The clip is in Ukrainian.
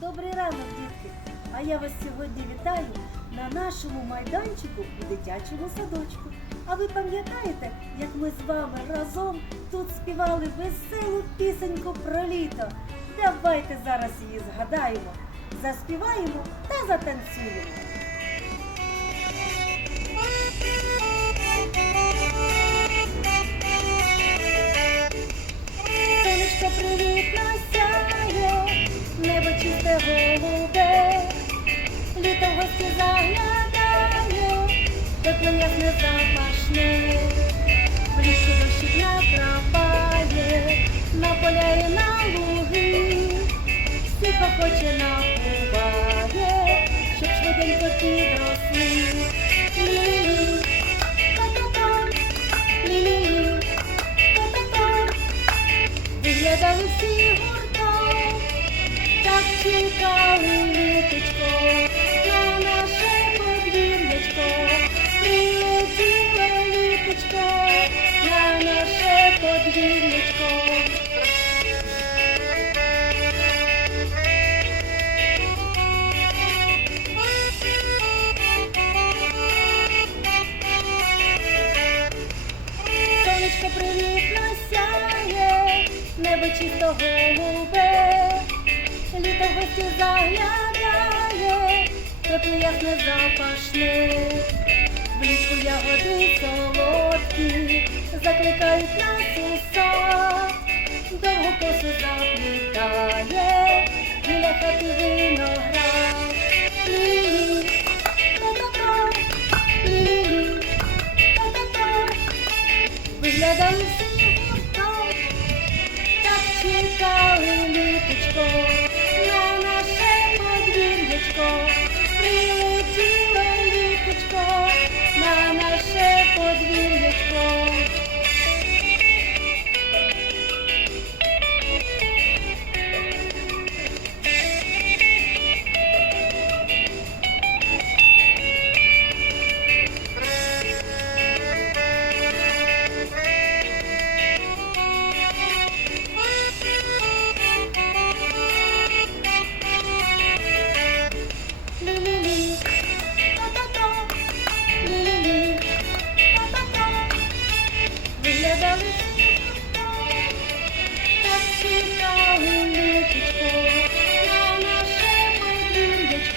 Добрий ранок, дітки! А я вас сьогодні вітаю на нашому майданчику у дитячому садочку. А ви пам'ятаєте, як ми з вами разом тут співали веселу пісеньку про літо? Давайте зараз її згадаємо, заспіваємо та затанцюємо. Ясне запашне, влітку дощик накрапає, на поля і на луги, всіх охоче напуває, щоб швиденько підросли. Лі-лі-лі, та-та-та. Виглядали всі гуртом, так чекали чисто голубе, літо в гості заглядає, тепло ясне запашне, влітку ягоди солодкі, закликають нас у сад, довго косу заплітає, біля хати виноград. Лі-лі, та-та-та, лі-лі, та-та-та. Виглядали всі гуртом, так чекали літочко,